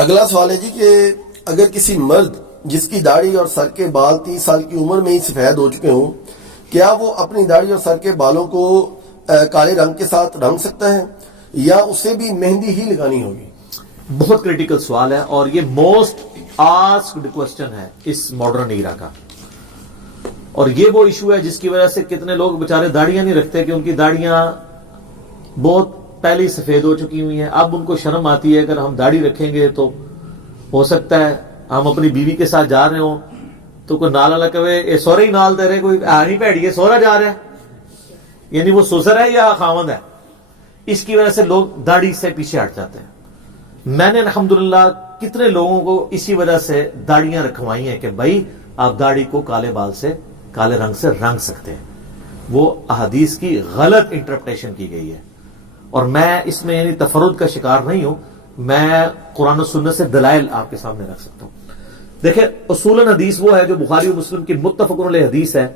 اگلا سوال ہے جی کہ اگر کسی مرد جس کی داڑھی اور سر کے بال 30 سال کی عمر میں ہی سفید ہو چکے ہوں، کیا وہ اپنی داڑھی اور سر کے بالوں کو کالے رنگ کے ساتھ رنگ سکتا ہے یا اسے بھی مہندی ہی لگانی ہوگی؟ بہت کریٹیکل سوال ہے اور یہ موسٹ آسکڈ کوسچن ہے اس ماڈرن ایرا کا، اور یہ وہ ایشو ہے جس کی وجہ سے کتنے لوگ بیچارے داڑیاں نہیں رکھتے کہ ان کی داڑیاں بہت پہلے ہی سفید ہو چکی ہوئی ہیں. اب ان کو شرم آتی ہے اگر ہم داڑھی رکھیں گے تو ہو سکتا ہے ہم اپنی بیوی کے ساتھ جا رہے ہوں تو کوئی نالا نہ کہے اے سورے ہی نال دے رہے، کوئی آنی پیڑی ہے سورا جا رہا ہے، یعنی وہ سسر ہے یا خاوند ہے. اس کی وجہ سے لوگ داڑھی سے پیچھے ہٹ جاتے ہیں. میں نے الحمدللہ کتنے لوگوں کو اسی وجہ سے داڑیاں رکھوائی ہیں کہ بھائی آپ داڑھی کو کالے بال سے کالے رنگ سے رنگ سکتے ہیں. وہ احادیث کی غلط انٹرپریٹیشن کی گئی ہے اور میں اس میں یعنی تفرد کا شکار نہیں ہوں، میں قرآن و سنت سے دلائل آپ کے سامنے رکھ سکتا ہوں. دیکھیں اصول حدیث وہ ہے جو بخاری و مسلم کی متفق علیہ حدیث ہے.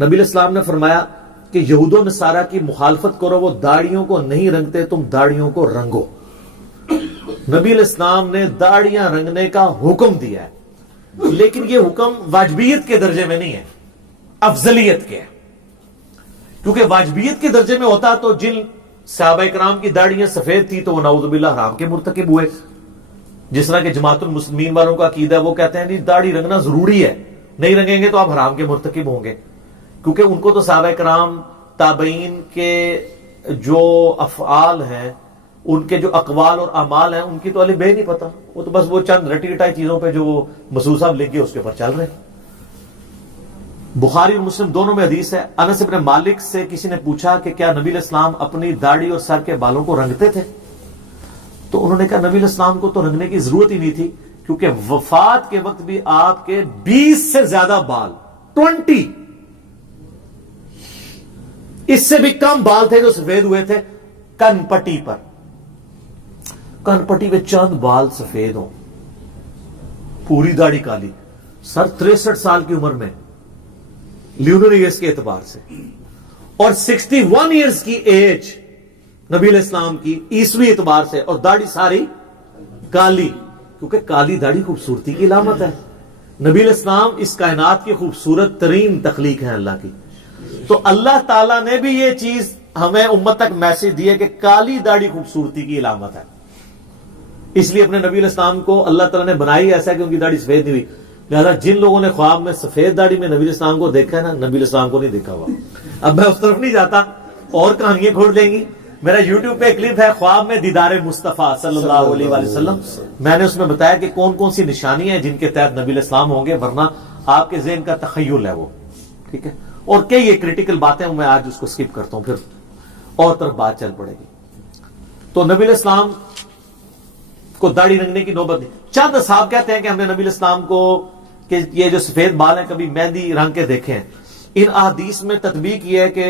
نبی علیہ السلام نے فرمایا کہ یہود و نصارہ کی مخالفت کرو، وہ داڑھیوں کو نہیں رنگتے، تم داڑھیوں کو رنگو. نبی علیہ السلام نے داڑیاں رنگنے کا حکم دیا ہے، لیکن یہ حکم واجبیت کے درجے میں نہیں ہے، افضلیت کے ہے. کیونکہ واجبیت کے درجے میں ہوتا تو جن صحابہ کرام کی داڑیاں سفید تھی تو وہ نعوذ باللہ حرام کے مرتکب ہوئے. جس طرح کہ جماعت المسلمین والوں کا عقیدہ، وہ کہتے ہیں نہیں داڑھی رنگنا ضروری ہے، نہیں رنگیں گے تو آپ حرام کے مرتکب ہوں گے. کیونکہ ان کو تو صحابہ کرام تابعین کے جو افعال ہیں، ان کے جو اقوال اور اعمال ہیں، ان کی تو الف بے نہیں پتا، وہ تو بس وہ چند رٹی رٹائی چیزوں پہ جو وہ مسعود صاحب لکھ گئے اس کے اوپر چل رہے ہیں. بخاری اور مسلم دونوں میں حدیث ہے. انس بن مالک سے کسی نے پوچھا کہ کیا نبی علیہ السلام اپنی داڑھی اور سر کے بالوں کو رنگتے تھے؟ تو انہوں نے کہا نبی علیہ السلام کو تو رنگنے کی ضرورت ہی نہیں تھی، کیونکہ وفات کے وقت بھی آپ کے 20 سے زیادہ بال، 20 اس سے بھی کم بال تھے جو سفید ہوئے تھے. کن پٹی پر، کن پٹی پہ چند بال سفید ہوں، پوری داڑھی کالی. سر 63 سال کی عمر میں لیونر ایئرز کے اعتبار سے، اور 61 ایئرز کی ایج نبی علیہ السلام کی عیسوی اعتبار سے، اور داڑھی ساری کالی، کیونکہ کالی داڑھی خوبصورتی کی علامت ہے. نبی علیہ السلام اس کائنات کی خوبصورت ترین تخلیق ہے اللہ کی. تو اللہ تعالیٰ نے بھی یہ چیز ہمیں امت تک میسج دی ہے کہ کالی داڑھی خوبصورتی کی علامت ہے. اس لیے اپنے نبی علیہ السلام کو اللہ تعالیٰ نے بنائی ایسا کہ ان کی داڑھی سفید نہیں ہوئی. لہٰذا جن لوگوں نے خواب میں سفید داڑھی میں نبی علیہ السلام کو دیکھا ہے نا، نبی علیہ السلام کو نہیں دیکھا ہوا. اب میں اس طرف نہیں جاتا، اور کہانیاں کھول دیں گی. میرا یوٹیوب پہ کلپ ہے خواب میں دیدار مصطفیٰ صلی اللہ علیہ وآلہ وسلم. میں نے اس میں بتایا کہ کون کون سی نشانیاں ہیں جن کے تحت نبی علیہ السلام ہوں گے، ورنہ آپ کے ذہن کا تخیل ہے وہ. ٹھیک ہے، اور کئی یہ کریٹیکل باتیں میں آج اس کو سکپ کرتا ہوں، پھر اور طرف بات چل پڑے گی. تو نبی علیہ السلام کو داڑھی رنگنے کی نوبت نہیں. چند صاحب کہتے ہیں کہ ہم نے نبی علیہ السلام کو کہ یہ جو سفید بال ہیں کبھی مہندی رنگ کے دیکھے ہیں. ان احادیث میں تطبیق یہ ہے کہ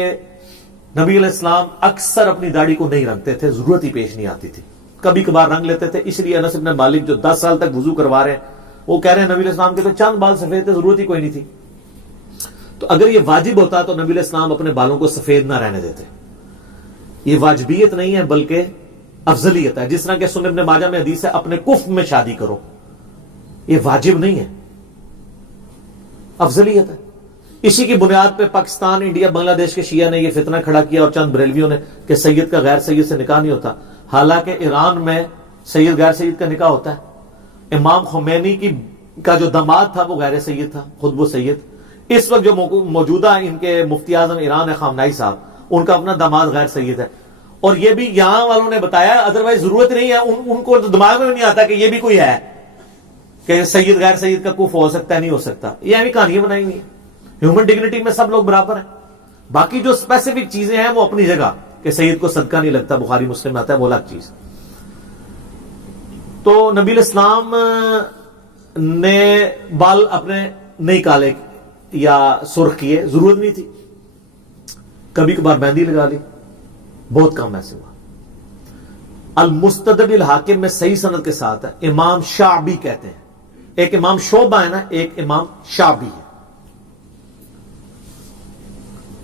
نبی علیہ السلام اکثر اپنی داڑھی کو نہیں رنگتے تھے، ضرورت ہی پیش نہیں آتی تھی، کبھی کبھار رنگ لیتے تھے. اس لیے انس بن مالک جو 10 سال تک وضو کروا رہے ہیں، وہ کہہ رہے ہیں نبی علیہ السلام کے تو چند بال سفید تھے، ضرورت ہی کوئی نہیں تھی. تو اگر یہ واجب ہوتا تو نبی علیہ السلام اپنے بالوں کو سفید نہ رہنے دیتے. یہ واجبیت نہیں ہے بلکہ افضلیت ہے. جس طرح کہ سنن ابن ماجہ میں حدیث ہے اپنے کفر میں شادی کرو، یہ واجب نہیں ہے، افضلیت ہے. اسی کی بنیاد پہ پاکستان، انڈیا، بنگلہ دیش کے شیعہ نے یہ فتنہ کھڑا کیا اور چند بریلویوں نے کہ سید کا غیر سید سے نکاح نہیں ہوتا. حالانکہ ایران میں سید غیر سید کا نکاح ہوتا ہے. امام خمینی کا جو داماد تھا وہ غیر سید تھا، خود وہ سید. اس وقت جو موجودہ ان کے مفتی اعظم ایران ہے خامنائی صاحب، ان کا اپنا داماد غیر سید ہے. اور یہ بھی یہاں والوں نے بتایا، ادروائز ضرورت نہیں ہے، ان کو دماغ میں نہیں آتا کہ یہ بھی کوئی ہے کہ سید غیر سید کا کفر ہو سکتا ہے، نہیں ہو سکتا. یہ بھی کہانیاں بنائی ہوئی ہیں. ہیومن ڈگنیٹی میں سب لوگ برابر ہیں. باقی جو اسپیسیفک چیزیں ہیں وہ اپنی جگہ، کہ سید کو صدقہ نہیں لگتا، بخاری مسلم میں آتا ہے، وہ الگ چیز. تو نبی علیہ السلام نے بال اپنے نہیں کالے یا سرخ کیے، ضرورت نہیں تھی. کبھی کبھار مہندی لگا لی، بہت کم ایسے ہوا. المستدرک الحاکم میں صحیح سند کے ساتھ ہے. امام شعبی کہتے ہیں، ایک امام شعبہ ہے نا، ایک امام شعبی ہے.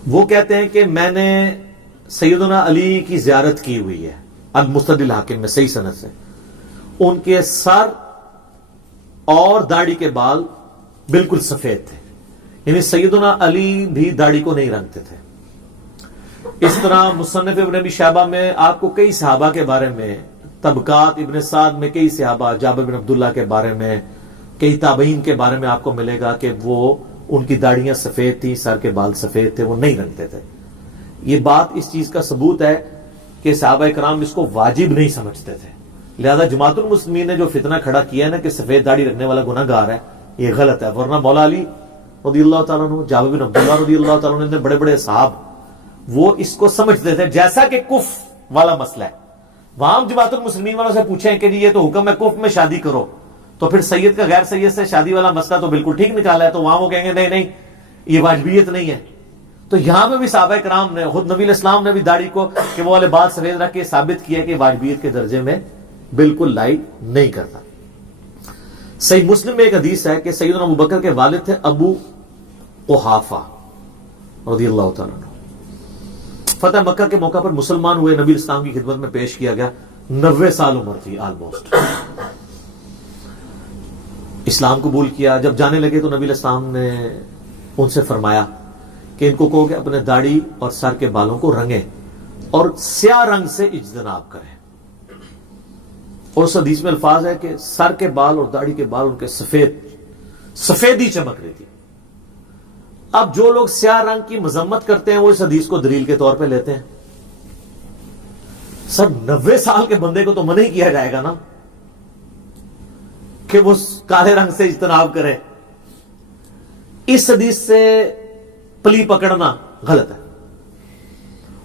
وہ کہتے ہیں کہ میں نے سیدنا علی کی زیارت کی ہوئی ہے، المستدرک الحاکم میں صحیح سند سے، ان کے سر اور داڑھی کے بال بالکل سفید تھے، یعنی سیدنا علی بھی داڑھی کو نہیں رنگتے تھے۔ اس طرح مصنف ابن ابی شیبہ میں آپ کو کئی صحابہ کے بارے میں، طبقات ابن سعد میں کئی صحابہ، جابر بن عبداللہ کے بارے میں، کئی تابعین کے بارے میں آپ کو ملے گا کہ وہ ان کی داڑیاں سفید تھیں، سر کے بال سفید تھے، وہ نہیں رنگتے تھے۔ یہ بات اس چیز کا ثبوت ہے کہ صحابہ کرام اس کو واجب نہیں سمجھتے تھے، لہذا جماعت المسلمین نے جو فتنہ کھڑا کیا ہے نا کہ سفید داڑھی رکھنے والا گناہ گار ہے، یہ غلط ہے۔ ورنہ مولا علی رضی اللہ تعالیٰ عنہ، جابر بن عبداللہ رضی اللہ تعالیٰ عنہ، بڑے بڑے صحاب وہ اس کو سمجھتے تھے، جیسا کہ کف والا مسئلہ ہے۔ وہاں جماعت المسلمین والوں سے پوچھیں کہ جی یہ تو حکم ہے کف میں شادی کرو، تو پھر سید کا غیر سید سے شادی والا مسئلہ تو بالکل ٹھیک نکالا ہے، تو وہاں وہ کہیں گے نہیں نہیں یہ واجبیت نہیں ہے۔ تو یہاں پہ بھی صحابہ کرام نے، خود نبی الاسلام نے بھی داڑھی کو کہ وہ والے بال سفید رکھ کے ثابت کیا کہ واجبیت کے درجے میں بالکل لائق نہیں کرتا۔ صحیح مسلم میں ایک حدیث ہے کہ سیدنا ابو بکر کے والد تھے ابو قحافہ رضی اللہ تعالیٰ عنہ، فتح مکہ کے موقع پر مسلمان ہوئے، نبی اسلام کی خدمت میں پیش کیا گیا، 90 سال عمر تھی آلموسٹ، اسلام قبول کیا۔ جب جانے لگے تو نبی الاسلام نے ان سے فرمایا کہ ان کو کہو کہ اپنے داڑھی اور سر کے بالوں کو رنگیں اور سیاہ رنگ سے اجتناب کریں، اور اس حدیث میں الفاظ ہے کہ سر کے بال اور داڑھی کے بال ان کے سفیدی چمک رہی تھی۔ اب جو لوگ سیاہ رنگ کی مذمت کرتے ہیں وہ اس حدیث کو دلیل کے طور پہ لیتے ہیں۔ سر 90 سال کے بندے کو تو منع ہی کیا جائے گا نا کہ وہ کالے رنگ سے اجتناب کرے، اس حدیث سے پلی پکڑنا غلط ہے۔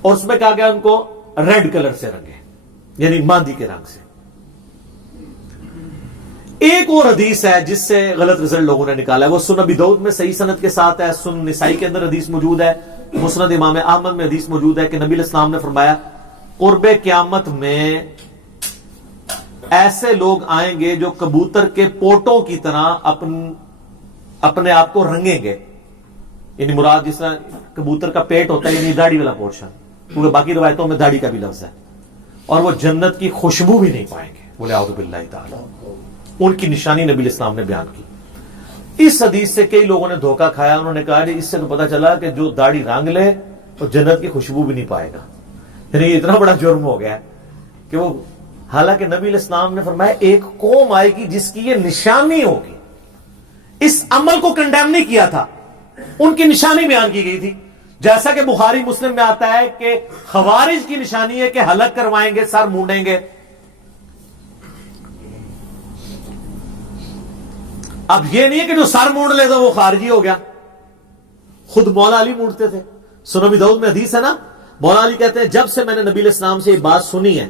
اور اس میں کہا گیا ان کو ریڈ کلر سے رنگے، یعنی ماندی کے رنگ سے۔ ایک اور حدیث ہے جس سے غلط رزلٹ لوگوں نے نکالا ہے، وہ سنن ابی داؤد میں صحیح سند کے ساتھ ہے، سنن نسائی کے اندر حدیث موجود ہے، مسند امام احمد میں حدیث موجود ہے کہ نبی الاسلام نے فرمایا قرب قیامت میں ایسے لوگ آئیں گے جو کبوتر کے پوٹوں کی طرح اپنے آپ کو رنگیں گے، یعنی مراد جس طرح کبوتر کا پیٹ ہوتا ہے یعنی داڑھی والا پورشن، کیونکہ باقی روایتوں میں داڑھی کا بھی لفظ ہے، اور وہ جنت کی خوشبو بھی نہیں پائیں گے، بولے اعوذ باللہ تعالی۔ ان کی نشانی نبی الاسلام نے بیان کی۔ اس حدیث سے کئی لوگوں نے دھوکہ کھایا، انہوں نے کہا کہ اس سے تو پتا چلا کہ جو داڑھی رنگ لے تو جنت کی خوشبو بھی نہیں پائے گا، یعنی یہ اتنا بڑا جرم ہو گیا کہ وہ، حالانکہ نبی الاسلام نے فرمایا ایک قوم آئے گی جس کی یہ نشانی ہوگی، اس عمل کو کنڈیم نہیں کیا تھا، ان کی نشانی بیان کی گئی تھی، جیسا کہ بخاری مسلم میں آتا ہے کہ خوارج کی نشانی ہے کہ حلق کروائیں گے، سر مونڈیں گے۔ اب یہ نہیں ہے کہ جو سر مونڈ لے تو وہ خارجی ہو گیا، خود مولا علی مونڈتے تھے۔ سنن ابی داؤد میں حدیث ہے نا، مولا علی کہتے ہیں جب سے میں نے نبی علیہ السلام سے یہ بات سنی ہے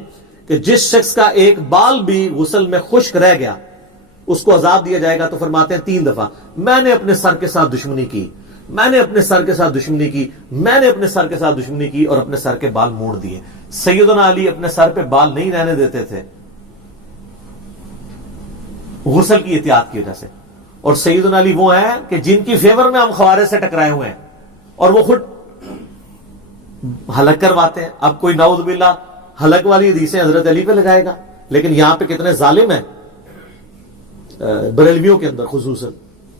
کہ جس شخص کا ایک بال بھی غسل میں خشک رہ گیا اس کو عذاب دیا جائے گا، تو فرماتے ہیں 3 دفعہ میں نے اپنے سر کے ساتھ دشمنی کی، میں نے اپنے سر کے ساتھ دشمنی کی، میں نے اپنے سر کے ساتھ دشمنی کی، اور اپنے سر کے بال موڑ دیے۔ سیدنا علی اپنے سر پہ بال نہیں رہنے دیتے تھے غسل کی احتیاط کی وجہ سے، اور سیدنا علی وہ ہیں کہ جن کی فیور میں ہم خوارج سے ٹکرائے ہوئے ہیں، اور وہ خود حلق کرواتے ہیں۔ اب کوئی نعوذ باللہ حلق والی حدیثیں حضرت علی پہ لگائے گا، لیکن یہاں پہ کتنے ظالم ہیں بریلویوں کے اندر خصوصاً،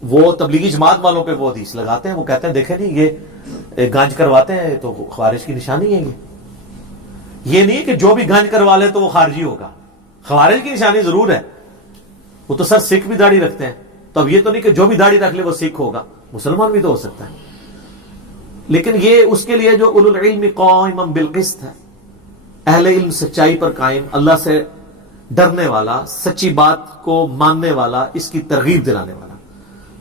وہ تبلیغی جماعت والوں پہ وہ حدیث لگاتے ہیں، وہ کہتے ہیں دیکھیں نہیں یہ گانج کرواتے ہیں تو خوارج کی نشانی ہے۔ یہ نہیں کہ جو بھی گانج کروا لے تو وہ خارجی ہوگا، خوارج کی نشانی ضرور ہے۔ وہ تو سر سکھ بھی داڑھی رکھتے ہیں، تو اب یہ تو نہیں کہ جو بھی داڑھی رکھ لے وہ سکھ ہوگا، مسلمان بھی تو ہو سکتا ہے، لیکن یہ اس کے لیے جو اولو العلم قائما بالقسط ہے، اہل علم سچائی پر قائم، اللہ سے ڈرنے والا، سچی بات کو ماننے والا، اس کی ترغیب دلانے والا۔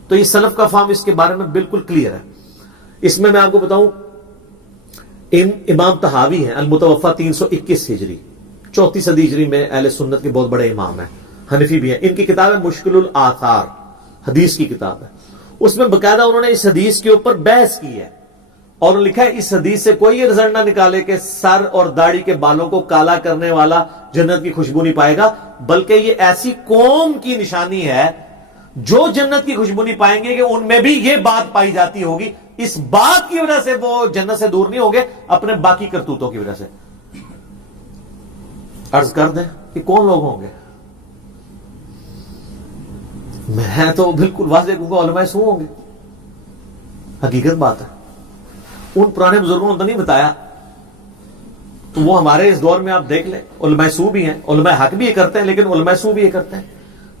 تو یہ سلف کا فہم اس کے بارے میں بالکل کلیئر ہے۔ اس میں آپ کو بتاؤں، امام طحاوی ہیں المتوفا 321 ہجری، 34 صدی ہجری میں اہل سنت کے بہت بڑے امام ہیں، حنفی بھی ہیں۔ ان کی کتاب ہے مشکل الآثار، حدیث کی کتاب ہے، اس میں باقاعدہ انہوں نے اس حدیث کے اوپر بحث کی ہے، اور لکھا ہے اس حدیث سے کوئی یہ رزلٹ نہ نکالے کہ سر اور داڑھی کے بالوں کو کالا کرنے والا جنت کی خوشبو نہیں پائے گا، بلکہ یہ ایسی قوم کی نشانی ہے جو جنت کی خوشبو نہیں پائیں گے کہ ان میں بھی یہ بات پائی جاتی ہوگی، اس بات کی وجہ سے وہ جنت سے دور نہیں ہوں گے، اپنے باقی کرتوتوں کی وجہ سے۔ عرض کر دیں کہ کون لوگ ہوں گے؟ میں تو بالکل واضح کہوں گا علماء سو ہوں گے، حقیقت بات ہے. ان پرانے بزرگوں نے تو نہیں بتایا، تو وہ ہمارے اس دور میں آپ دیکھ لیں علماء سو بھی ہیں، علماء حق بھی یہ کرتے ہیں، لیکن علماء سو بھی یہ کرتے ہیں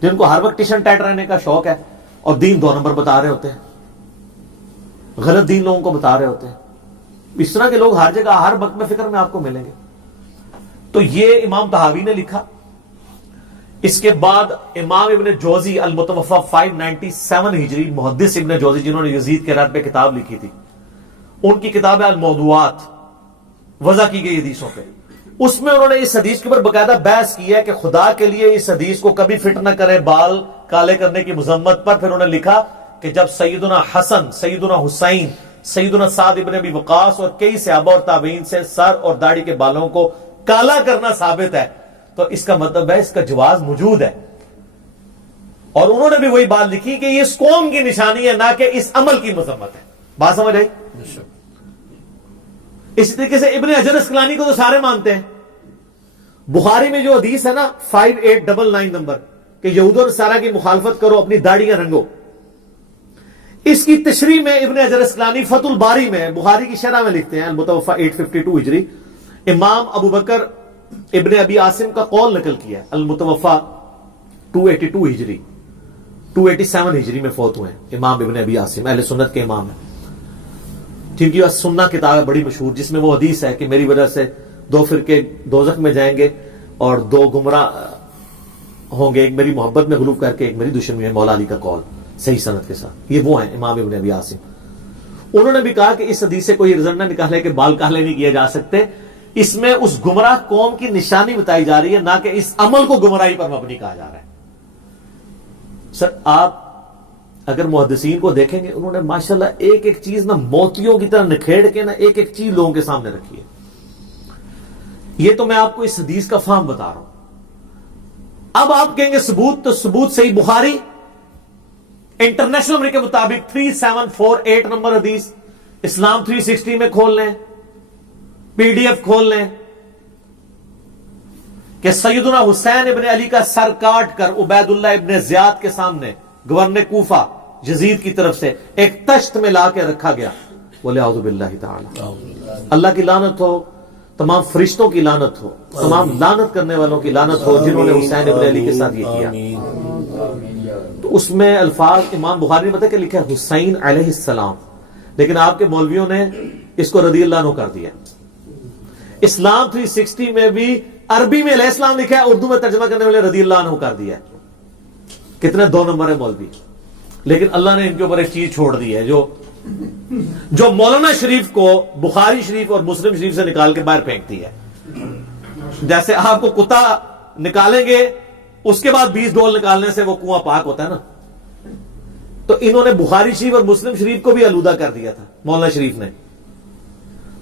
جن کو ہر وقت ٹیشن ٹائٹ رہنے کا شوق ہے اور دین 2 نمبر بتا رہے ہوتے ہیں، غلط دین لوگوں کو بتا رہے ہوتے ہیں. اس طرح کے لوگ ہر جگہ ہر وقت میں فکر میں آپ کو ملیں گے. تو یہ امام طحاوی نے لکھا. اس کے بعد امام ابن جوزی المتوفا 597 ہجری، محدث ابن جوزی جنہوں نے یزید کے رد پہ کتاب لکھی تھی، ان کی کتاب ہے الموضوعات، وضع کی گئی حدیثوں پہ. اس میں انہوں نے اس حدیث کے اوپر باقاعدہ بحث کی ہے کہ خدا کے لیے اس حدیث کو کبھی فٹ نہ کرے بال کالے کرنے کی مذمت پر. پھر انہوں نے لکھا کہ جب سیدنا حسن، سیدنا حسین، سیدنا سعد ابن ابی وقاص اور کئی صحابہ اور تابعین سے سر اور داڑھی کے بالوں کو کالا کرنا ثابت ہے، تو اس کا مطلب ہے اس کا جواز موجود ہے. اور انہوں نے بھی وہی بات لکھی کہ یہ اس قوم کی نشانی ہے، نہ کہ اس عمل کی مذمت ہے. بات سمجھ آئی؟ اسی طریقے سے ابن حجر اسقلانی کو تو سارے مانتے ہیں. بخاری میں جو حدیث ہے نا 5899 نمبر کہ یہود اور نصارہ کی مخالفت کرو، اپنی داڑیاں رنگو، اس کی تشریح میں ابن حجر اسقلانی فتح الباری میں بخاری کی شرح میں لکھتے ہیں، المتوفا 852 ہجری، امام ابو بکر ابن ابی عاصم کا قول نقل کیا ہے، المتوفا 282 ہجری، 287 ہجری میں فوت ہوئے ہیں امام ابن ابی عاصم، اہل سنت کے امام ہیں، جن کی سننا کتاب ہے بڑی مشہور، جس میں وہ حدیث ہے کہ میری وجہ سے 2 فرقے دوزخ میں جائیں گے اور 2 گمراہ ہوں گے، ایک میری محبت میں غلوب کر کے ایک میری دشمنی میں. مولا علی کا قول صحیح سند کے ساتھ. یہ وہ ہیں امام ابن ابی عاصم. انہوں نے بھی کہا کہ اس حدیث سے کوئی رزلٹ نہ نکالے کہ بال کالے نہیں کیے جا سکتے، اس میں اس گمراہ قوم کی نشانی بتائی جا رہی ہے، نہ کہ اس عمل کو گمراہی پر مبنی کہا جا رہا ہے. سر آپ اگر محدثین کو دیکھیں گے، انہوں نے ماشاءاللہ ایک ایک چیز نا موتیوں کی طرح نکھیڑ کے نا ایک ایک چیز لوگوں کے سامنے رکھی ہے. یہ تو میں آپ کو اس حدیث کا فہم بتا رہا ہوں. اب آپ کہیں گے ثبوت، تو ثبوت صحیح بخاری انٹرنیشنل نمبر کے مطابق 3748 نمبر حدیث، اسلام 360 میں کھول لیں، PDF کھول لیں کہ سیدنا حسین ابن علی کا سر کاٹ کر عبید اللہ ابن زیاد کے سامنے گورنر کوفہ یزید کی طرف سے ایک تشت میں لا کے رکھا گیا. بولے اعوذ باللہ تعالی. اللہ کی لعنت ہو، تمام فرشتوں کی لعنت ہو، تمام لعنت کرنے والوں کی لعنت ہو جنہوں نے حسین ابن علی کے ساتھ یہ کیا. تو اس میں الفاظ امام بخاری نے بتا کہ لکھا ہے حسین علیہ السلام، لیکن آپ کے مولویوں نے اس کو رضی اللہ عنہ کر دیا. اسلام 360 میں بھی عربی میں علیہ السلام لکھا ہے، اردو میں ترجمہ کرنے والے رضی اللہ عنہ کر دیا. کتنے 2 نمبر ہے مولوی. لیکن اللہ نے ان کے اوپر ایک چیز چھوڑ دی ہے جو مولانا شریف کو بخاری شریف اور مسلم شریف سے نکال کے باہر پھینکتی ہے. جیسے آپ کو کتا نکالیں گے اس کے بعد 20 ڈول نکالنے سے وہ کنواں پاک ہوتا ہے نا، تو انہوں نے بخاری شریف اور مسلم شریف کو بھی آلودہ کر دیا تھا مولانا شریف نے.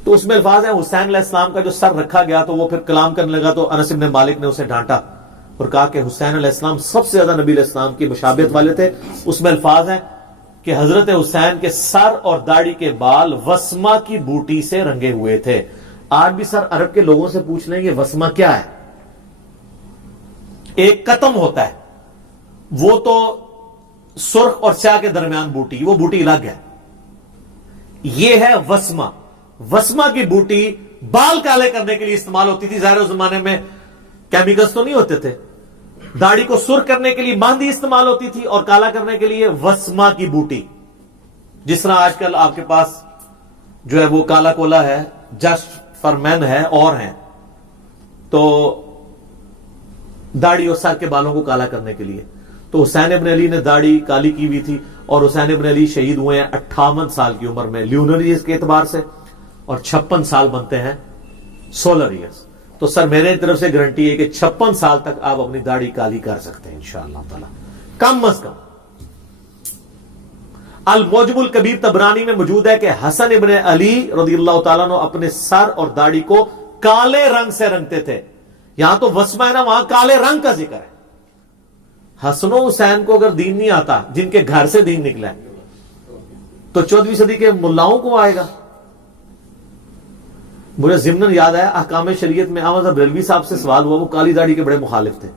تو اس میں الفاظ ہیں حسین علیہ السلام کا جو سر رکھا گیا تو وہ پھر کلام کرنے لگا تو انس بن مالک نے اسے ڈانٹا اور کہا کہ حسین علیہ السلام سب سے زیادہ نبی علیہ السلام کی مشابہت والے تھے. اس میں الفاظ ہیں کہ حضرت حسین کے سر اور داڑھی کے بال وسما کی بوٹی سے رنگے ہوئے تھے. آج بھی سر عرب کے لوگوں سے پوچھ لیں گے وسما کیا ہے. ایک قطم ہوتا ہے، وہ تو سرخ اور سیاہ کے درمیان بوٹی، وہ بوٹی الگ ہے. یہ ہے وسما. وسما کی بوٹی بال کالے کرنے کے لیے استعمال ہوتی تھی. ظاہر زمانے میں کیمیکلز تو نہیں ہوتے تھے. داڑھی کو سرخ کرنے کے لیے باندھی استعمال ہوتی تھی اور کالا کرنے کے لیے وسما کی بوٹی. جس طرح آج کل آپ کے پاس جو ہے وہ کالا کولا ہے، جسٹ فار مین ہے اور ہیں، تو داڑھی اور سر کے بالوں کو کالا کرنے کے لیے. تو حسین ابن علی نے داڑھی کالی کی ہوئی تھی اور حسین ابن علی شہید ہوئے ہیں 58 سال کی عمر میں لیونر ایئرز کے اعتبار سے، اور 56 سال بنتے ہیں سولر ایئرز. تو سر میرے طرف سے گارنٹی ہے کہ 56 سال تک آپ اپنی داڑھی کالی کر سکتے ہیں انشاءاللہ تعالی، کم از کم. الموجم الکبیر طبرانی میں موجود ہے کہ حسن ابن علی رضی اللہ تعالیٰ عنہ اپنے سر اور داڑھی کو کالے رنگ سے رنگتے تھے. یہاں تو وسما ہے نا، وہاں کالے رنگ کا ذکر ہے. حسن و حسین کو اگر دین نہیں آتا، جن کے گھر سے دین نکلا ہے، تو 14ویں صدی کے ملاؤں کو آئے گا. مجھے ضمن یاد آیا احکام شریعت میں احمد بریلوی صاحب سے سوال ہوا، وہ کالی داڑھی کے بڑے مخالف تھے.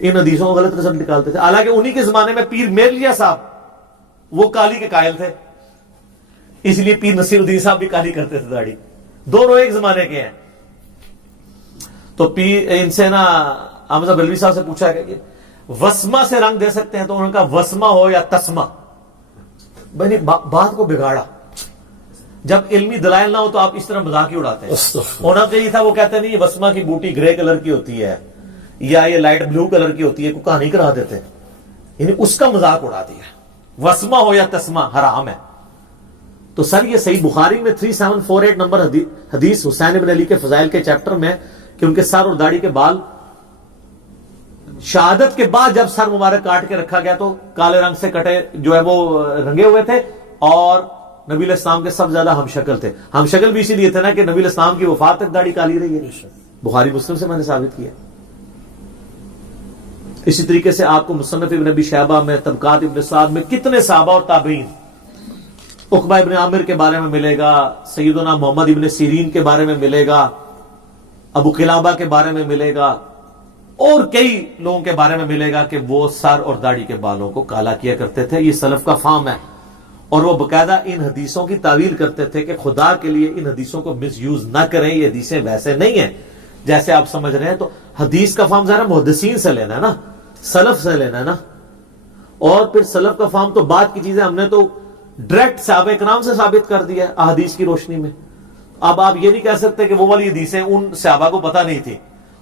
ان حدیثوں کو غلط رزلٹ نکالتے تھے. حالانکہ انہی کے زمانے میں پیر میر لیا صاحب وہ کالی کے قائل تھے, اس لیے پیر نصیر الدین صاحب بھی کالی کرتے تھے داڑھی. دونوں ایک زمانے کے ہیں. تو پیر ان سے نا حمزہ بلوی صاحب سے پوچھا کہ وسما سے رنگ دے سکتے ہیں, تو انہوں نے کہا وسما ہو یا تسما. بھائی بات کو بگاڑا. جب علمی دلائل نہ ہو تو آپ اس طرح مذاق ہی اڑاتے ہیں. ہونا چاہیے تھا وہ کہتے نہیں یہ وسما کی بوٹی گرے کلر کی ہوتی ہے یا یہ لائٹ بلو کلر کی ہوتی ہے, کوئی کہانی کرا دیتے ہیں, یعنی اس کا مذاق اڑا دیا. وسما ہو یا تسما حرام ہے. تو سر یہ صحیح بخاری میں 3748 نمبر حدیث حسین ابن علی کے فضائل کے چیپٹر میں کہ ان کے سر اور داڑھی کے بال شہادت کے بعد جب سر مبارک کاٹ کے رکھا گیا تو کالے رنگ سے کٹے جو ہے وہ رنگے ہوئے تھے, اور نبی علیہ السلام کے سب سے زیادہ ہم شکل تھے. ہم شکل بھی اسی لیے تھے نا کہ نبی علیہ السلام کی وفات تک داڑھی کالی رہی ہے. بخاری مسلم سے میں نے ثابت کیا. اسی طریقے سے آپ کو مصنف ابن ابی شیبہ میں, طبقات ابن سعد میں کتنے صحابہ اور تابعین, عقبہ ابن عامر کے بارے میں ملے گا, سیدنا محمد ابن سیرین کے بارے میں ملے گا, ابو قلابہ کے بارے میں ملے گا, اور کئی لوگوں کے بارے میں ملے گا کہ وہ سر اور داڑھی کے بالوں کو کالا کیا کرتے تھے. یہ سلف کا فام ہے. اور وہ باقاعدہ ان حدیثوں کی تعویل کرتے تھے کہ خدا کے لیے ان حدیثوں کو مس یوز نہ کریں, یہ حدیثیں ویسے نہیں ہیں جیسے آپ سمجھ رہے ہیں. تو حدیث کا فام ذرا محدثین سے لینا ہے نا, سلف سے لینا ہے نا. اور پھر سلف کا فام تو بعد کی چیزیں ہم نے تو ڈائریکٹ صحابہ کرام سے ثابت کر دیا ہے احادیث کی روشنی میں. اب آپ یہ نہیں کہہ سکتے کہ وہ والی حدیثیں ان صحابہ کو پتہ نہیں تھی.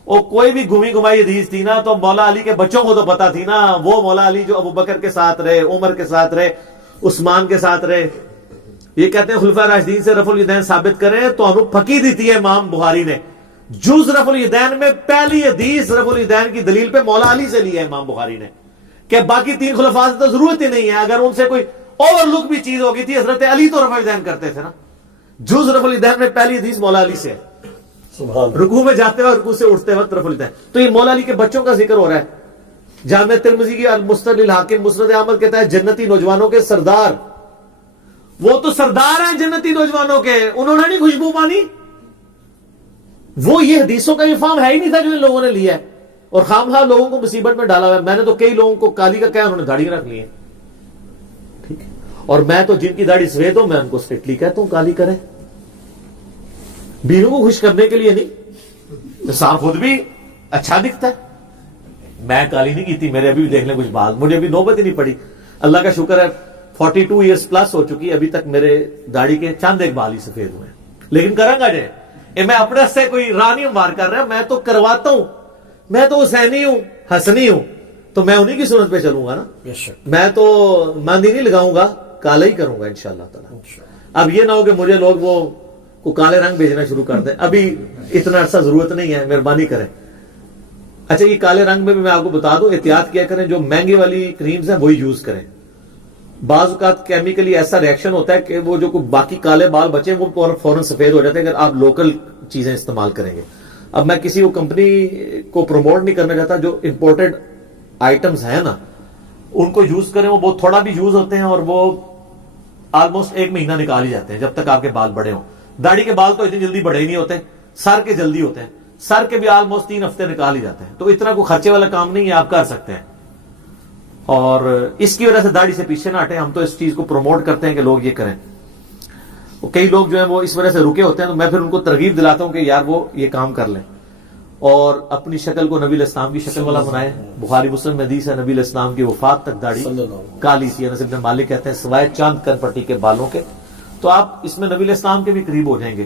اور کوئی بھی گھمی گھمائی حدیث تھی نا تو مولا علی کے بچوں کو تو پتہ تھی نا. وہ مولا علی جو ابو بکر کے ساتھ رہے, عمر کے ساتھ رہے, عثمان کے ساتھ رہے. یہ کہتے ہیں خلفاء راشدین سے رفع الیدین ثابت کریں تو ہم پھکی دیتی ہے امام بخاری نے. جز رفع الیدین میں پہلی حدیث رفع الیدین کی دلیل پہ مولا علی سے لی ہے امام بخاری نے, کہ باقی تین خلفاء سے تو ضرورت ہی نہیں ہے. اگر ان سے کوئی اوور لک بھی چیز ہوگی تھی, حضرت علی تو رفع الیدین کرتے تھے نا. جز رفع الیدین میں پہلی حدیث مولا علی سے, رکوع میں جاتے وقت, رکوع سے اٹھتے وقت رفع الیدین. تو یہ مولا علی کے بچوں کا ذکر ہو رہا ہے. جامع ترمذی کی المسند للحاکم مسند احمد کہتا ہے جنتی نوجوانوں کے سردار, وہ تو سردار ہیں جنتی نوجوانوں کے, انہوں نے نہیں خوشبو پانی. وہ یہ حدیثوں کا یہ فام ہے ہی نہیں تھا جو ان لوگوں نے لیا ہے, اور خامخواہ لوگوں کو مصیبت میں ڈالا ہوا ہے. میں نے تو کئی لوگوں کو کالی کا کہا, انہوں نے داڑھی رکھ لی ہے. ٹھیک ہے, اور میں تو جن کی داڑھی سفید ہو میں ان کو اسٹرکٹلی کہتا ہوں کالی کریں, بیوی کو خوش کرنے کے لیے نہیں. صاحب خود بھی اچھا دکھتا ہے. میں کالی نہیں کی تھی, میرے ابھی بھی دیکھ لیں کچھ بال, مجھے ابھی نوبت ہی نہیں پڑی. اللہ کا شکر ہے 42 ایئرز پلس ہو چکی, ابھی تک میرے داڑھی کے چند ایک بال ہی سفید ہوئے ہیں. لیکن کروں گا جے میں اپنے سے کوئی راہ نہیں مار کر رہا, میں تو کرواتا ہوں. میں تو حسینی ہوں, حسنی ہوں, تو میں انہی کی سنت پہ چلوں گا نا. میں تو مہندی نہیں لگاؤں گا, کالا ہی کروں گا انشاءاللہ تعالی. اب یہ نہ ہو کہ مجھے لوگ وہ کو کالے رنگ بھیجنا شروع کر دیں, ابھی اتنا عرصہ ضرورت نہیں ہے, مہربانی کریں. اچھا یہ کالے رنگ میں بھی میں آپ کو بتا دوں, احتیاط کیا کریں, جو مہنگی والی کریمز ہیں وہی یوز کریں. بعض اوقات کیمیکلی ایسا ریئیکشن ہوتا ہے کہ وہ جو باقی کالے بال بچے وہ فوراً سفید ہو جاتے ہیں اگر آپ لوکل چیزیں استعمال کریں گے. اب میں کسی کو کمپنی کو پروموٹ نہیں کرنا چاہتا, جو امپورٹڈ آئٹمز ہیں نا ان کو یوز کریں. وہ بہت تھوڑا بھی یوز ہوتے ہیں اور وہ آلموسٹ 1 مہینہ نکال ہی جاتے ہیں جب تک آپ کے بال بڑے ہوں. داڑھی کے بال تو اتنی جلدی بڑے ہی نہیں ہوتے, سر کے جلدی ہوتے ہیں. سر کے بھی آلموسٹ 3 ہفتے نکال ہی جاتے ہیں, تو اتنا کوئی خرچے والا کام نہیں ہے, آپ کر سکتے ہیں. اور اس کی وجہ سے داڑھی سے پیچھے نہ ہٹیں. ہم تو اس چیز کو پروموٹ کرتے ہیں کہ لوگ یہ کریں. کئی لوگ جو ہیں وہ اس وجہ سے رکے ہوتے ہیں, تو میں پھر ان کو ترغیب دلاتا ہوں کہ یار وہ یہ کام کر لیں اور اپنی شکل کو نبی علیہ السلام کی شکل والا بنائیں. بخاری مسلم میں حدیث ہے نبی علیہ السلام کی وفات تک داڑھی کالی تھی. انس بن مالک کہتے ہیں سوائے چاند کن پٹی کے بالوں کے. تو آپ اس میں نبی علیہ السلام کے بھی قریب ہو جائیں گے.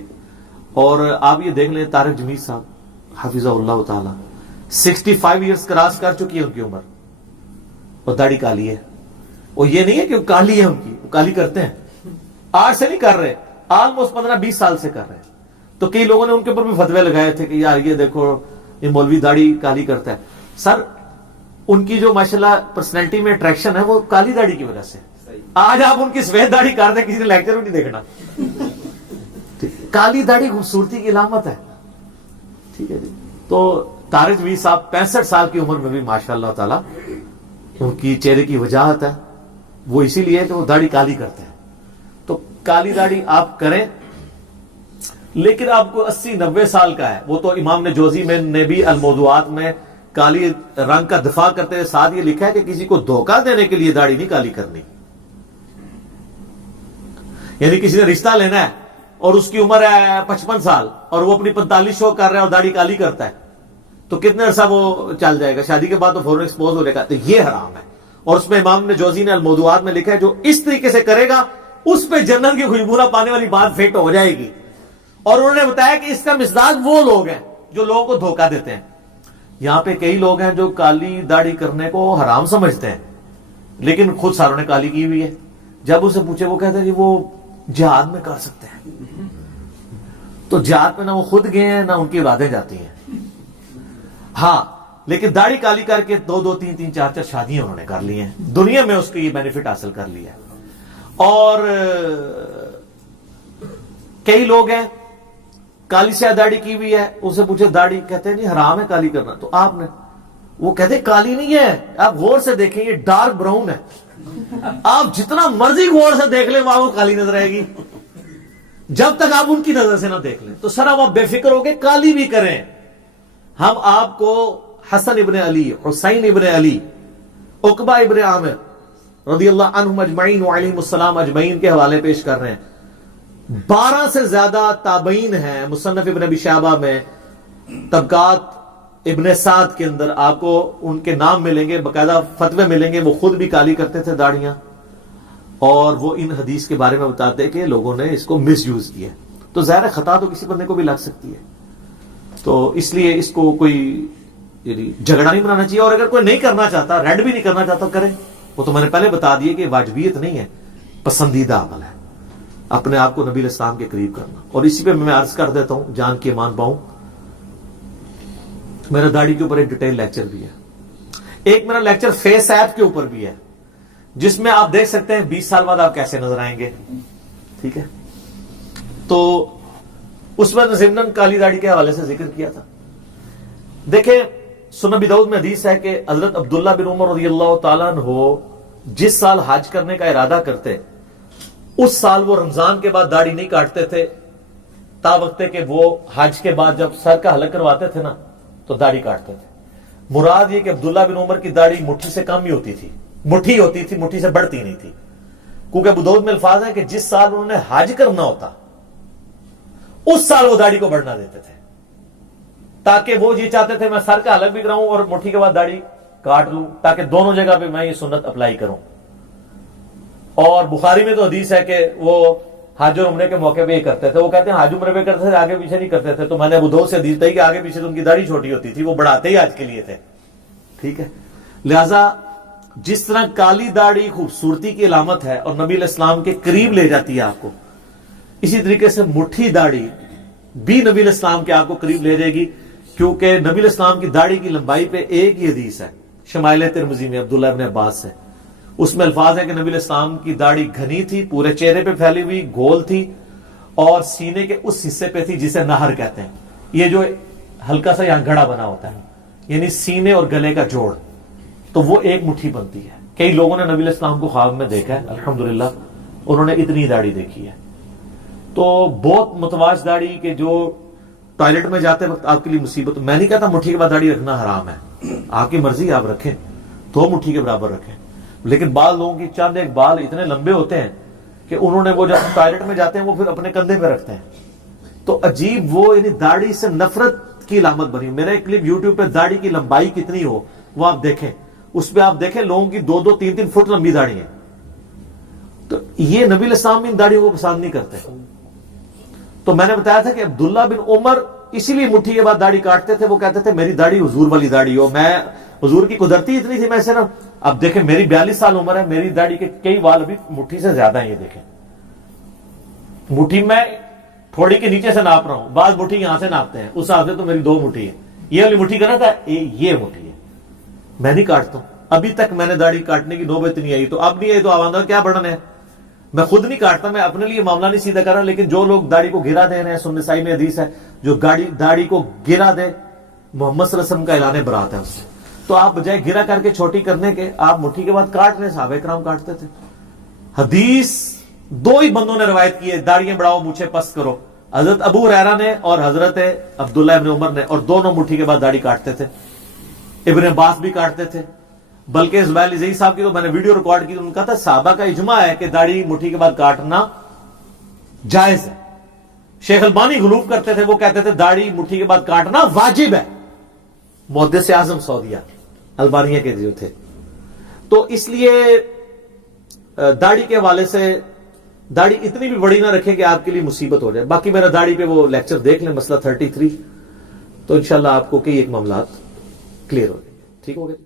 اور آپ یہ دیکھ لیں طارق جمیل صاحب حفظہ اللہ تعالی 65 ایئرز کراس کر چکی ہے ان کی عمر, اور داڑھی کالی ہے. اور یہ نہیں ہے کہ وہ کالی ہے ان کی, وہ کالی کرتے ہیں, آج سے نہیں کر رہے, آلموسٹ 15-20 سال سے کر رہے ہیں. تو کئی لوگوں نے ان کے اوپر بھی فتوے لگائے تھے کہ یار یہ دیکھو یہ مولوی داڑھی کالی کرتا ہے. سر ان کی جو ماشاءاللہ پرسنالٹی میں اٹریکشن ہے وہ کالی داڑھی کی وجہ سے. آج آپ ان کی سفید داڑھی کر دیں, کسی نے لیکچر بھی نہیں دیکھنا. کالی داڑھی خوبصورتی کی علامت ہے. ٹھیک ہے جی. تو طارق جمیل صاحب 65 سال کی عمر میں بھی ماشاءاللہ تعالی ان کی چہرے کی وجاہت ہے, وہ اسی لیے کہ وہ داڑھی کالی کرتے ہیں. تو کالی داڑھی آپ کریں, لیکن آپ کو 80-90 سال کا ہے, وہ تو امام نے جوزی میں نے بھی الموضوعات میں کالی رنگ کا دفاع کرتے ہوئے ساتھ یہ لکھا ہے کہ کسی کو دھوکہ دینے کے لیے داڑھی نہیں کالی کرنی. یعنی کسی نے رشتہ لینا ہے اور اس کی عمر ہے 55 سال اور وہ اپنی 45 شو کر رہا ہے اور داڑھی کالی کرتا ہے تو کتنے عرصہ وہ چل جائے گا؟ شادی کے بعد تو فوراً ایکسپوز ہو جائے گا. تو یہ حرام ہے. اور اس میں امام نے جوزی نے الموضوعات میں لکھا ہے جو اس طریقے سے کرے گا اس پہ جنت کی خوشبو نہ پانے والی بات فٹ ہو جائے گی. اور انہوں نے بتایا کہ اس کا مزاج وہ لوگ ہیں جو لوگوں کو دھوکہ دیتے ہیں. یہاں پہ کئی لوگ ہیں جو کالی داڑھی کرنے کو حرام سمجھتے ہیں لیکن خود ساروں نے کالی کی ہوئی ہے. جب اسے پوچھے وہ کہتے ہیں کہ وہ جہاد میں کر سکتے ہیں. تو جہاد میں نہ وہ خود گئے ہیں نہ ان کی اولادیں جاتی ہیں. ہاں لیکن داڑھی کالی کر کے 2 3 3 4 4 شادیاں انہوں نے کر لی ہیں. دنیا میں اس کو یہ بینیفٹ حاصل کر لیا ہے. اور کئی لوگ ہیں کالی سیاہ داڑھی کی ہوئی ہے, اسے پوچھے داڑھی, کہتے ہیں نہیں حرام ہے کالی کرنا. تو آپ نے, وہ کہتے ہیں کالی نہیں ہے, آپ غور سے دیکھیں یہ ڈارک براؤن ہے. آپ جتنا مرضی غور سے دیکھ لیں وہاں وہ کالی نظر آئے گی جب تک آپ ان کی نظر سے نہ دیکھ لیں. تو سر اب آپ بے فکر ہو کے کالی بھی کریں. ہم آپ کو حسن ابن علی, حسین ابن علی, عقبہ ابن عامر رضی اللہ عنہم اجمعین وعلیہم السلام اجمعین کے حوالے پیش کر رہے ہیں. 12 سے زیادہ تابعین ہیں. مصنف ابن ابی شیبہ میں, طبقات ابن سعد کے اندر آپ کو ان کے نام ملیں گے, باقاعدہ فتوے ملیں گے. وہ خود بھی کالی کرتے تھے داڑیاں, اور وہ ان حدیث کے بارے میں بتاتے کہ لوگوں نے اس کو مس یوز کیا. تو ظاہر خطا تو کسی بندے کو بھی لگ سکتی ہے. تو اس لیے اس کو کوئی جھگڑا نہیں بنانا چاہیے. اور اگر کوئی نہیں کرنا چاہتا, ریڈ بھی نہیں کرنا چاہتا, کرے. وہ تو میں نے پہلے بتا دیے کہ واجبیت نہیں ہے, پسندیدہ عمل ہے اپنے آپ کو نبی علیہ السلام کے قریب کرنا. اور اسی پہ میں عرض کر دیتا ہوں جان کے ایمان پاؤں, میرا داڑھی کے اوپر ایک ڈیٹیل لیکچر بھی ہے. ایک میرا لیکچر فیس ایپ کے اوپر بھی ہے جس میں آپ دیکھ سکتے ہیں 20 سال بعد آپ کیسے نظر آئیں گے. ٹھیک ہے, تو اس میں ضمن کالی داڑھی کے حوالے سے ذکر کیا تھا. دیکھیں سنن ابی داؤد میں حدیث ہے کہ حضرت عبداللہ بن عمر رضی اللہ تعالیٰ عنہ جس سال حج کرنے کا ارادہ کرتے اس سال وہ رمضان کے بعد داڑھی نہیں کاٹتے تھے تا وقت کہ وہ حج کے بعد جب سر کا حلق کرواتے تھے نا تو داڑھی کاٹتے تھے. مراد یہ کہ عبداللہ بن عمر کی داڑھی مٹھی سے کم ہی ہوتی تھی, مٹھی ہوتی تھی, مٹھی سے بڑھتی نہیں تھی. کیونکہ ابو داؤد میں الفاظ ہے کہ جس سال انہوں نے حج کرنا ہوتا اس سال وہ داڑھی کو بڑھنا دیتے تھے, تاکہ وہ یہ چاہتے تھے میں سر کا حلق بھی کراؤں اور مٹھی کے بعد داڑھی کاٹ لوں, تاکہ دونوں جگہ پہ میں یہ سنت اپلائی کروں. اور بخاری میں تو حدیث ہے کہ وہ حج اور عمرے کے موقع پہ یہ کرتے تھے. وہ کہتے ہیں حج عمرے پہ کرتے تھے, آگے پیچھے نہیں کرتے تھے. تو میں نے ابو داؤد سے حدیث دی کہ آگے پیچھے تو ان کی داڑھی چھوٹی ہوتی تھی, وہ بڑھاتے ہی حج کے لیے تھے. ٹھیک ہے, لہذا جس طرح کالی داڑھی خوبصورتی کی علامت ہے اور نبی علیہ السلام کے قریب لے جاتی ہے آپ کو, اسی طریقے سے مٹھی داڑھی بھی نبی علیہ السلام کے آپ کو قریب لے جائے گی. کیونکہ نبی علیہ السلام کی داڑھی کی لمبائی پہ ایک ہی حدیث ہے شمائل ترمذی میں عبداللہ ابن عباس سے. اس میں الفاظ ہے کہ نبی علیہ السلام کی داڑھی گھنی تھی, پورے چہرے پہ پھیلی ہوئی, گول تھی, اور سینے کے اس حصے پہ تھی جسے نہر کہتے ہیں. یہ جو ہلکا سا یہاں گھڑا بنا ہوتا ہے, یعنی سینے اور گلے کا جوڑ, تو وہ ایک مٹھی بنتی ہے. کئی لوگوں نے نبی علیہ السلام کو خواب میں دیکھا ہے, الحمدللہ انہوں نے اتنی داڑھی دیکھی ہے. تو بہت متواضع داڑھی کہ جو ٹوائلٹ میں جاتے وقت آپ کے لیے مصیبت. میں نہیں کہتا مٹھی کے بعد داڑھی رکھنا حرام ہے, آپ کی مرضی, آپ رکھیں, 2 مٹھی کے برابر رکھیں. لیکن بعض لوگوں کی چند ایک بال اتنے لمبے ہوتے ہیں کہ انہوں نے وہ جب ٹوائلٹ میں جاتے ہیں وہ پھر اپنے کندھے پہ رکھتے ہیں. تو عجیب, وہ یعنی داڑھی سے نفرت کی علامت بنی. میرا ایک کلپ یوٹیوب پہ داڑھی کی لمبائی کتنی ہو وہ آپ دیکھیں, اس پہ آپ دیکھیں لوگوں کی 2 3 3 فٹ لمبی داڑھی ہے. تو یہ نبی علیہ السلام ان داڑھیوں کو پسند نہیں کرتے. تو میں نے بتایا تھا کہ عبداللہ بن عمر اسی لیے مٹھی کے بعد داڑھی کاٹتے تھے. وہ کہتے تھے میری داڑھی حضور والی داڑھی ہو, میں حضور کی قدرتی اتنی تھی میں سے نا. اب دیکھیں میری 42 سال عمر ہے, میری داڑھی کے کئی وال ابھی مٹھی سے زیادہ ہیں. یہ دیکھیں مٹھی میں تھوڑی کے نیچے سے ناپ رہا ہوں, بعض مٹھی یہاں سے ناپتے ہیں, اس حساب سے تو میری 2 مٹھی ہے. یہ والی مٹھی کرنا تھا, یہ مٹھی ہے. میں نہیں کاٹتا ہوں, ابھی تک میں نے داڑھی کاٹنے کی نوبت نہیں آئی. تو اب نہیں آئی تو آواندہ کیا بڑھنا ہے. میں خود نہیں کاٹتا, میں اپنے لیے معاملہ نہیں سیدھا کر رہا. لیکن جو لوگ داڑھی کو گرا دے رہے ہیں, سنن نسائی میں حدیث ہے جو داڑھی کو گرا دے محمد صلی اللہ علیہ وسلم کا اعلان برات ہے اس سے. تو آپ بجائے گرا کر کے چھوٹی کرنے کے آپ مٹھی کے بعد کاٹ رہے. صحابہ کرام کاٹتے تھے. حدیث 2 ہی بندوں نے روایت کی ہے, داڑیاں بڑھاؤ مونچھیں پست کرو, حضرت ابو ہریرہ نے اور حضرت عبداللہ ابن عمر نے, اور دونوں مٹھی کے بعد داڑھی کاٹتے تھے. ابن عباس بھی کاٹتے تھے، بلکہ اسماعیل زئی صاحب کی تو میں نے ویڈیو ریکارڈ کی، ان کا تھا صحابہ کا اجماع ہے کہ داڑھی مٹھی کے بعد کاٹنا جائز ہے۔ شیخ البانی غلوف کرتے تھے، وہ کہتے تھے داڑھی مٹھی کے بعد کاٹنا واجب ہے، محدث اعظم سعودیہ البانیہ کے جو تھے۔ تو اس لیے داڑھی کے حوالے سے داڑھی اتنی بھی بڑی نہ رکھیں کہ آپ کے لیے مصیبت ہو جائے۔ باقی میرا داڑھی پہ وہ لیکچر دیکھ لیں، مسئلہ 33، تو انشاءاللہ آپ کو کئی ایک معاملات کلیئر ہو جائیں گے۔ ٹھیک ہو گئے؟